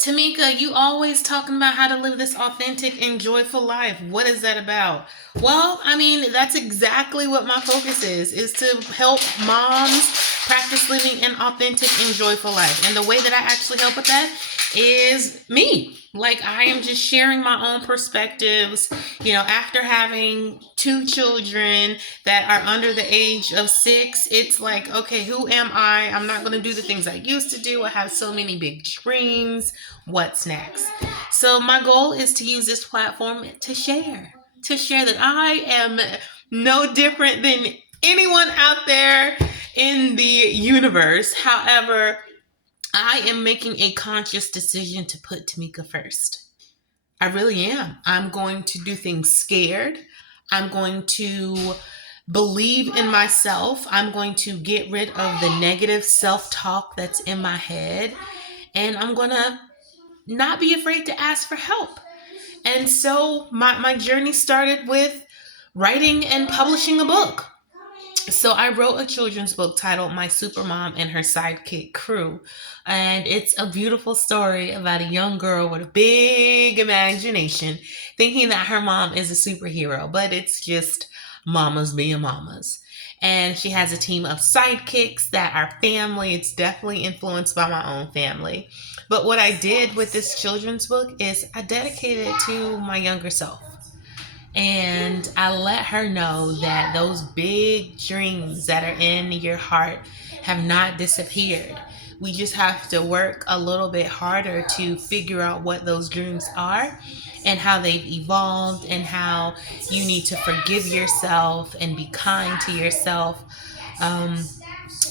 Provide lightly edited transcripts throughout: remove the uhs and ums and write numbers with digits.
Tamika, you always talking about how to live this authentic and joyful life. What is that about? Well, I mean, that's exactly what my focus is to help moms practice living an authentic and joyful life. And the way that I actually help with that is me. Like, I am just sharing my own perspectives. After having two children that are under the age of 6, it's like, okay, who am I? I'm not going to do the things I used to do. I have so many big dreams. What's next? So, my goal is to use this platform to share that I am no different than anyone out there in the universe. However, I am making a conscious decision to put Tamika first. I really am. I'm going to do things scared. I'm going to believe in myself. I'm going to get rid of the negative self talk that's in my head. And I'm going to not be afraid to ask for help. And so my journey started with writing and publishing a book. So I wrote a children's book titled My Supermom and Her Sidekick Crew. And it's a beautiful story about a young girl with a big imagination thinking that her mom is a superhero, but it's just mamas being mamas. And she has a team of sidekicks that are family. It's definitely influenced by my own family. But what I did with this children's book is I dedicated it to my younger self. And I let her know that those big dreams that are in your heart have not disappeared. We just have to work a little bit harder to figure out what those dreams are and how they've evolved and how you need to forgive yourself and be kind to yourself.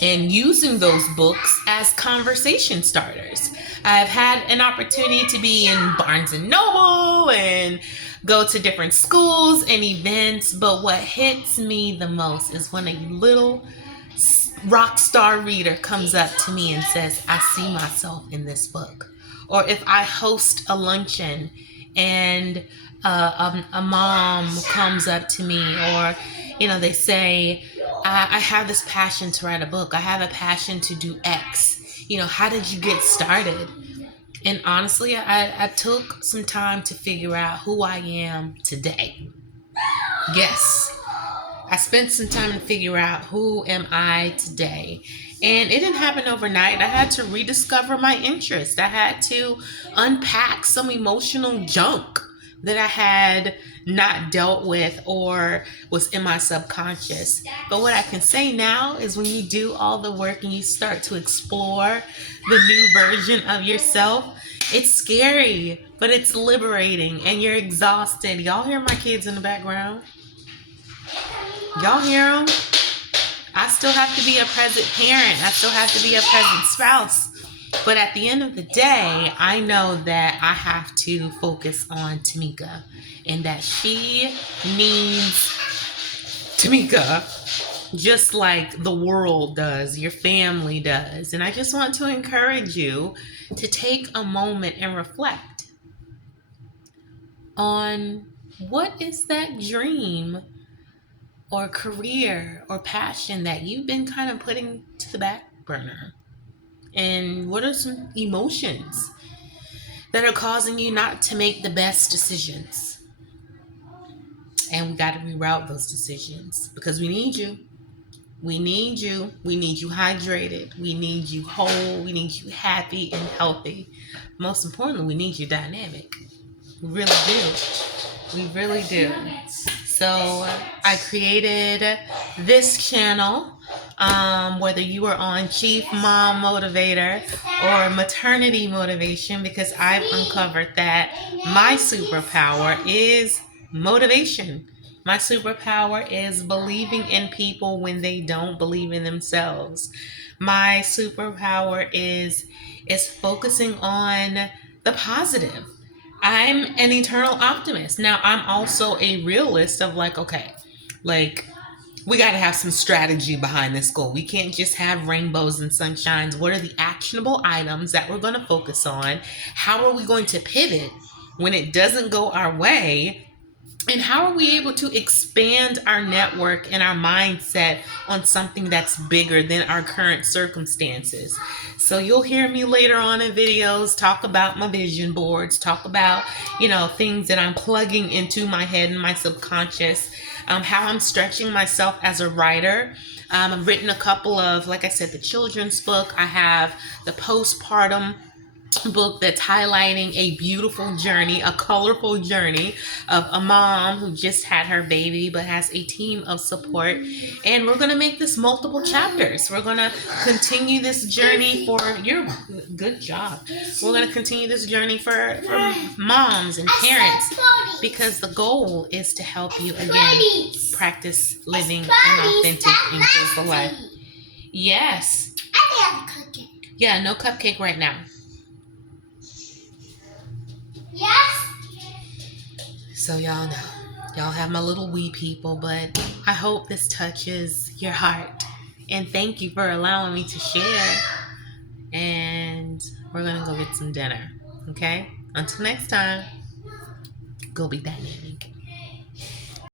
And using those books as conversation starters. I've had an opportunity to be in Barnes and Noble and go to different schools and events, but what hits me the most is when a little rock star reader comes up to me and says, I see myself in this book. Or if I host a luncheon and a mom comes up to me, or they say, I have this passion to write a book. I have a passion to do X. How did you get started? And honestly, I took some time to figure out who I am today. Yes, I spent some time to figure out who am I today. And it didn't happen overnight. I had to rediscover my interest. I had to unpack some emotional junk that I had not dealt with or was in my subconscious. But what I can say now is when you do all the work and you start to explore the new version of yourself, it's scary, but it's liberating and you're exhausted. Y'all hear my kids in the background? Y'all hear them? I still have to be a present parent. I still have to be a present spouse. But at the end of the day, I know that I have to focus on Tamika and that she needs Tamika just like the world does, your family does. And I just want to encourage you to take a moment and reflect on what is that dream or career or passion that you've been kind of putting to the back burner. And what are some emotions that are causing you not to make the best decisions? And we got to reroute those decisions because we need you. We need you. We need you hydrated. We need you whole. We need you happy and healthy. Most importantly, we need you dynamic. We really do. We really do. So I created this channel. Whether you are on Chief Mom Motivator or Maternity Motivation, because I've uncovered that my superpower is motivation. My superpower is believing in people when they don't believe in themselves. My superpower is focusing on the positive. I'm an eternal optimist. Now, I'm also a realist of okay, we got to have some strategy behind this goal. We can't just have rainbows and sunshines. What are the actionable items that we're going to focus on? How are we going to pivot when it doesn't go our way? And how are we able to expand our network and our mindset on something that's bigger than our current circumstances? So you'll hear me later on in videos talk about my vision boards, talk about, things that I'm plugging into my head and my subconscious, how I'm stretching myself as a writer. I've written a couple of, like I said, the children's book. I have the postpartum book that's highlighting a beautiful journey, a colorful journey of a mom who just had her baby but has a team of support. And we're going to make this multiple chapters. We're going to continue this journey for your good job. We're going to continue this journey for moms and parents, because the goal is to help you again practice living an authentic and joyful life. Yes. Yeah, no cupcake right now. Yes. So y'all know, y'all have my little wee people, but I hope this touches your heart. And thank you for allowing me to share. And we're gonna go get some dinner. Okay? Until next time, go be dynamic.